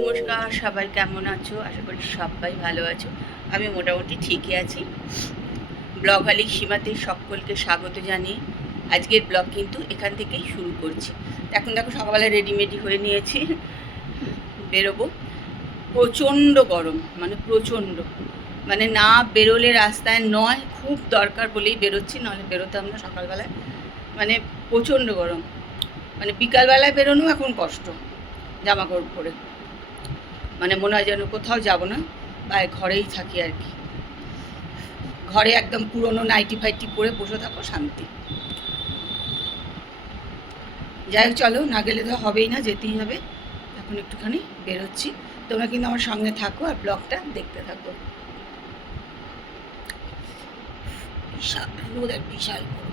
নমস্কার, সবাই কেমন আছো? আশা করি সবাই ভালো আছো। আমি মোটামুটি ঠিকই আছি। ব্লগ হালিক সীমাতে সকলকে স্বাগত জানিয়ে আজকের ব্লগ কিন্তু এখান থেকেই শুরু করছি। এখন দেখো সকালবেলা রেডিমেডি হয়ে নিয়েছি, বেরোবো। প্রচণ্ড গরম, মানে প্রচণ্ড, মানে না বেরোলে রাস্তায় নয়, খুব দরকার বলেই বেরোচ্ছি, নাহলে বেরোতাম না সকালবেলায়। মানে প্রচণ্ড গরম, মানে বিকালবেলায় বেরোনো এখন কষ্ট জামা কাপড় পরে। মানে মনে হয় যেন কোথাও যাব না, বা ঘরেই থাকি আর কি। ঘরে একদম পুরনো নাইটি ফাইটি পরে বসে থাকো, শান্তি। যাই হোক, চলো, না গেলে তো হবেই না, যেতেই হবে। এখন একটুখানি বেরোচ্ছি, তোমরা কিন্তু আমার সঙ্গে থাকো আর ব্লগটা দেখতে থাকো। বিশাল রোদ আর বিশাল গরম।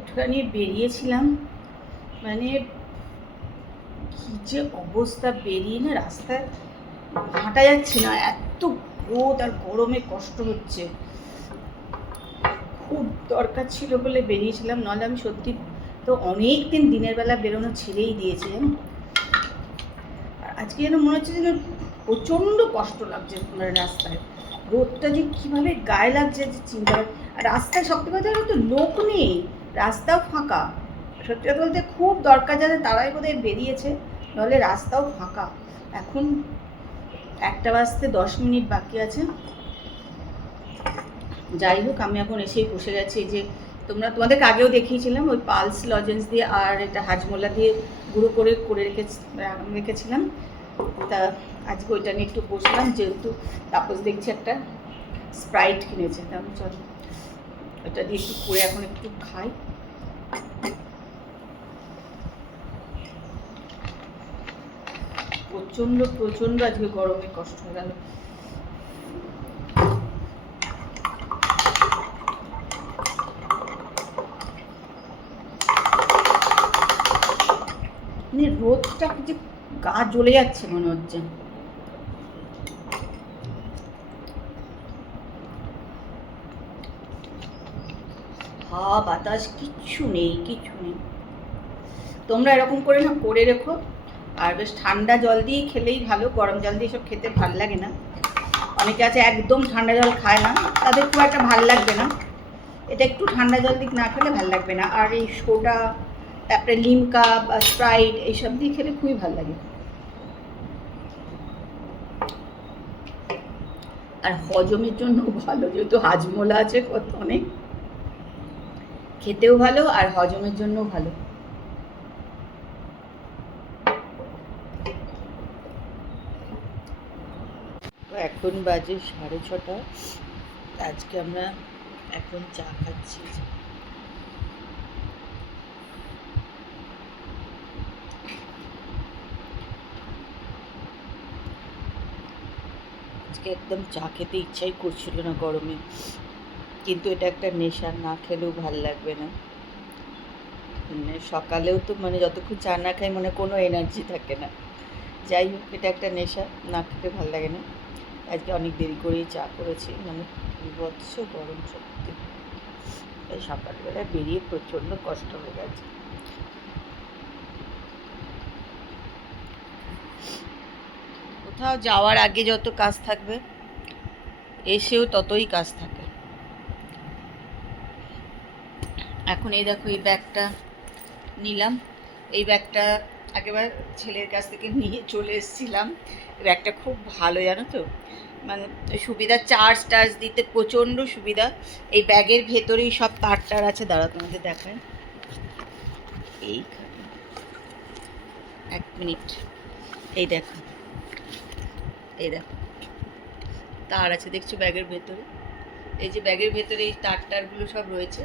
একটুখানি বেরিয়েছিলাম, মানে কী যে অবস্থা, বেরিয়ে না রাস্তায় হাঁটা যাচ্ছে না, এত রোদ আর গরমে কষ্ট হচ্ছে। খুব দরকার ছিল বলে বেরিয়েছিলাম, নাহলে আমি সত্যি তো অনেক দিন দিনের বেলা বেরোনো ছেড়েই দিয়েছি জানো। আর আজকে যেন মনে হচ্ছে যেন প্রচণ্ড কষ্ট লাগছে, মানে রাস্তায় রোদটা যে কীভাবে গায়ে লাগছে যে চিন্তা। আর রাস্তায় সত্যি কথা তো লোক নেই, রাস্তাও ফাঁকা। সত্যি কথা বলতে খুব দরকার যাদের তারাই বোধহয় বেরিয়েছে, নাহলে রাস্তাও ফাঁকা। এখন 1টা বাজতে 10 মিনিট বাকি আছে। যাই হোক, আমি এখন এসেই বসে গেছি। এই যে তোমাদেরকে আগেও দেখিয়েছিলাম, ওই পালস লজেন্স দিয়ে আর এটা হাজমোলা দিয়ে গুঁড়ো করে রেখেছিলাম। তা আজকে ওইটা নিয়ে একটু বসলাম, যেহেতু তাপস দেখছি একটা স্প্রাইট কিনেছে, তা আমি চল ওটা দিয়ে একটু করে এখন একটু খাই। প্রচণ্ড প্রচণ্ড আজকে গরমে কষ্ট হয়ে গেল। মানে রোদটা যে গা জ্বলে যাচ্ছে মনে হচ্ছে। হাওয়া বাতাস কিচ্ছু নেই, কিচ্ছু নেই। তোমরা এরকম করে না করে রেখো, আর বেশ ঠান্ডা জল দিয়ে খেলেই ভালো, গরম জল দিয়ে সব খেতে ভাল লাগে না। অনেকে আছে একদম ঠান্ডা জল খায় না, তাদের খুব একটা ভাল লাগবে না। এটা একটু ঠান্ডা জল দিয়ে না খেলে ভাল লাগবে না। আর এই সোডা, তারপরে লিমকা বা স্প্রাইট এইসব দিয়ে খেলে খুবই ভাল লাগে। আর হজমের জন্য ভালো, যেহেতু হাজমোলা আছে কত অনেক, খেতেও ভালো আর হজমের জন্যও ভালো। এখন বাজে 6:30। আজকে আমরা এখন চা খাচ্ছি। আজকে একদম চা খেতে ইচ্ছাই করছিল না গরমে, কিন্তু এটা একটা নেশা, না খেলেও ভাল লাগবে না। মানে সকালেও তো মানে যতক্ষণ চা না খাই মানে কোনো এনার্জি থাকে না। যাই হোক, এটা একটা নেশা, না খেতে ভাল লাগে না। আজকে অনেক দেরি করেই চা করেছি, মানে বিভৎস গরম সত্যি। তাই সকালবেলায় বেরিয়ে প্রচণ্ড কষ্ট হয়ে গেছে। কোথাও যাওয়ার আগে যত কাজ থাকবে, এসেও ততই কাজ থাকে। এখন এই দেখো, এই ব্যাগটা নিলাম। এই ব্যাগটা একেবারে ছেলের কাছ থেকে নিয়ে চলে এসেছিলাম। ব্যাগটা খুব ভালো, জানো তো, মানে সুবিধা, চার্জ দিতে প্রচণ্ড সুবিধা। এই ব্যাগের ভেতরেই সব তার আছে, দাঁড়া তোমাদের দেখায়। এইখানে 1 মিনিট, এই দেখো, এই দেখো তার আছে, দেখছো ব্যাগের ভেতরে? এই যে ব্যাগের ভেতরে এই তারগুলো সব রয়েছে।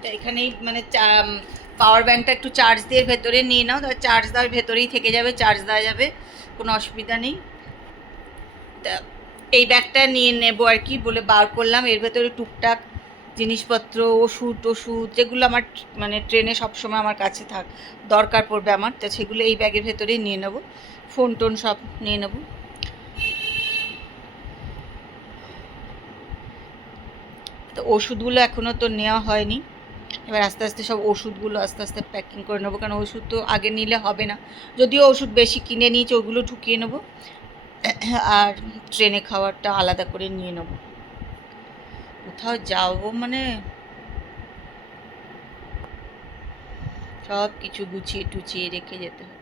তা এখানেই মানে পাওয়ার ব্যাঙ্কটা একটু চার্জ দিয়ে ভেতরে নিয়ে নাও, তাহলে চার্জ দেওয়ার ভেতরেই থেকে যাবে, চার্জ দেওয়া যাবে, কোনো অসুবিধা নেই। তা এই ব্যাগটা নিয়ে নেবো আর কি বলে বার করলাম। এর ভেতরে টুকটাক জিনিসপত্র, ওষুধ যেগুলো আমার মানে ট্রেনে সবসময় আমার কাছে দরকার পড়বে আমার, তা সেগুলো এই ব্যাগের ভেতরেই নিয়ে নেবো। ফোন টোন সব নিয়ে নেবো। তো ওষুধগুলো এখনও তো নেওয়া হয়নি, এবার আস্তে আস্তে সব ওষুধগুলো আস্তে আস্তে প্যাকিং করে নেবো, কারণ ওষুধ তো আগে নিলে হবে না। যদিও ওষুধ বেশি কিনে নিয়েছি, ওগুলো ঢুকিয়ে নেবো, আর ট্রেনে খাওয়ারটা আলাদা করে নিয়ে নেবো। কোথাও যাবো মানে সব কিছু গুছিয়ে টুছিয়ে রেখে যেতে হবে।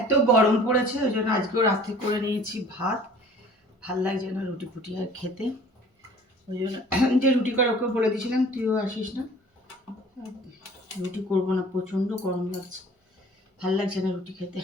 এত গরম পড়েছে, ওই জন্য আজকেও রাত্রে করে নিয়েছি ভাত। ভাল লাগছে না রুটি ফুটি আর খেতে, ওই জন্য যে রুটি করে ওকে বলে দিয়েছিলাম তুইও আসিস না, রুটি করবো না, প্রচণ্ড গরম লাগছে, ভাল লাগছে না রুটি খেতে।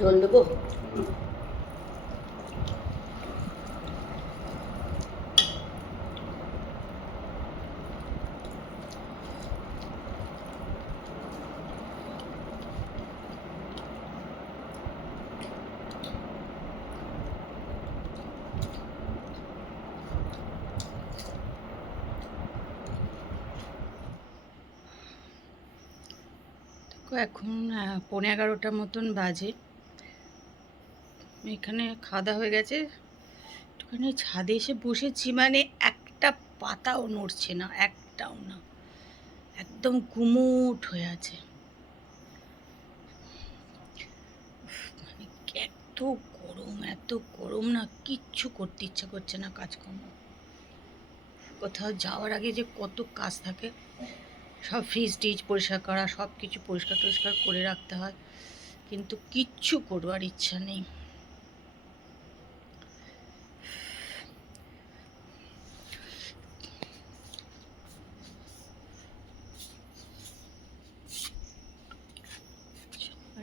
জল দেবো? এখন 11:15 মতন বাজে। এখানে খাওয়া দাওয়া হয়ে গেছে, একটুখানি ছাদে এসে বসেছি, মানে একটা পাতাও নড়ছে না, একটাও না, একদম গুমোট হয়ে আছে। মানে এত গরম না, কিচ্ছু করতে ইচ্ছা করছে না কাজকর্ম। কোথাও যাওয়ার আগে যে কত কাজ থাকে, সব ফ্রিজ টিজ পরিষ্কার করা, সব কিছু পরিষ্কার টরিষ্কার করে রাখতে হয়, কিন্তু কিচ্ছু করবার ইচ্ছা নেই।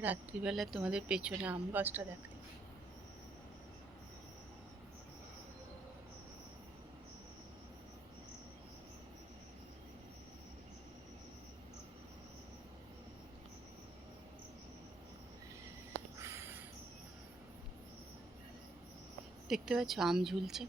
রাত্রিবেলা তোমাদের পেছনে আম গাছটা দেখাই। দেখতে পাচ্ছ আম ঝুলছে।